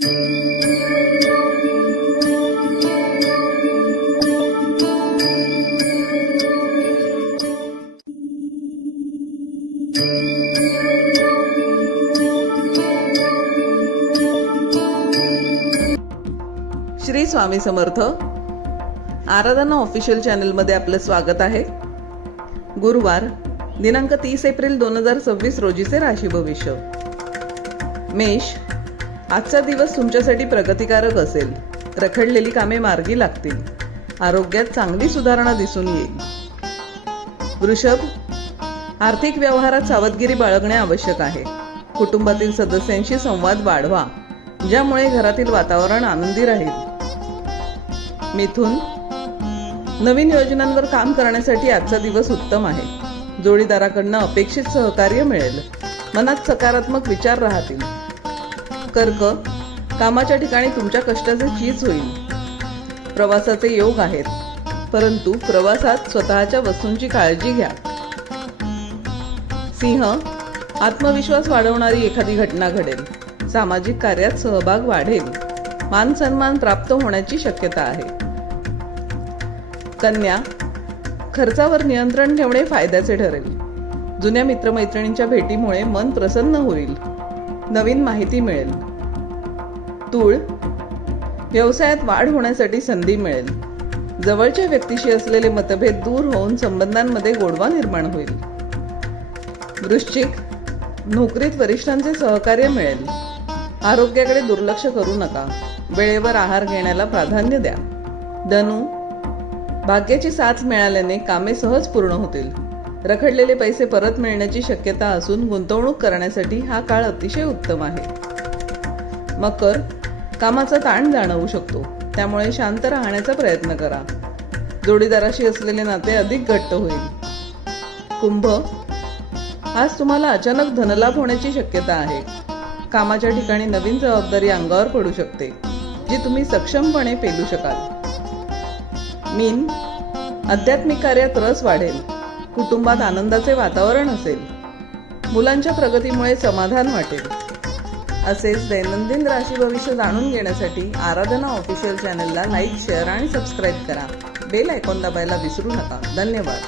श्री स्वामी समर्थ. आराधना official चॅनलमध्ये आपलं स्वागत आहे. गुरुवार दिनांक 30 एप्रिल 2026 रोजीचे राशी भविष्य. मेष, आजचा दिवस तुमच्यासाठी प्रगतिकारक असेल. रखडलेली कामे मार्गी लागतील. आरोग्यात चांगली सुधारणा दिसून येईल. वृषभ, आर्थिक व्यवहारात सावधगिरी बाळगणे आवश्यक आहे. कुटुंबातील सदस्यांशी संवाद वाढवा, ज्यामुळे घरातील वातावरण आनंदी राहील. मिथुन, नवीन योजनांवर काम करण्यासाठी आजचा दिवस उत्तम आहे. जोडीदाराकडून अपेक्षित सहकार्य मिळेल. मनात सकारात्मक विचार राहतील. कर्क, कामाच्या ठिकाणी तुमच्या कष्टाचे चीज होईल. प्रवासाचे योग आहेत, परंतु प्रवासात स्वतःच्या वस्तूंची काळजी घ्या. सिंह, आत्मविश्वास वाढवणारी एखादी घटना घडेल. सामाजिक कार्यात सहभाग वाढेल. मान सन्मान प्राप्त होण्याची शक्यता आहे. कन्या, खर्चावर नियंत्रण ठेवणे फायद्याचे ठरेल. जुन्या मित्रमैत्रिणींच्या भेटीमुळे मन प्रसन्न होईल. नवीन माहिती मिळेल. तूळ, व्यवसायात वाढ होण्यासाठी संधी मिळेल. जवळच्या व्यक्तीशी असलेले मतभेद दूर होऊन संबंधांमध्ये गोडवा निर्माण होईल. वृश्चिक, नोकरीत वरिष्ठांचे सहकार्य मिळेल. आरोग्याकडे दुर्लक्ष करू नका. वेळेवर आहार घेण्याला प्राधान्य द्या. धनु, भाग्याची साथ मिळाल्याने कामे सहज पूर्ण होतील. रखडलेले पैसे परत मिळण्याची शक्यता असून गुंतवणूक करण्यासाठी हा काळ अतिशय उत्तम आहे. मकर, कामाचा ताण जाणवू शकतो, त्यामुळे शांत राहण्याचा प्रयत्न करा. जोडीदाराशी असलेले नाते अधिक घट्ट होईल. कुंभ, आज तुम्हाला अचानक धनलाभ होण्याची शक्यता आहे. कामाच्या ठिकाणी नवीन जबाबदारी अंगावर पडू शकते, जी तुम्ही सक्षमपणे पेलू शकाल. मीन, आध्यात्मिक कार्यात रस वाढेल. कुटुंबात आनंदाचे वातावरण असेल. मुलांच्या प्रगतीमुळे समाधान वाटेल. असेच दैनंदिन राशी भविष्य जाणून घेण्यासाठी आराधना ऑफिशियल चॅनलला लाईक, शेअर आणि सबस्क्राईब करा. बेल आयकॉन दाबायला विसरू नका. धन्यवाद.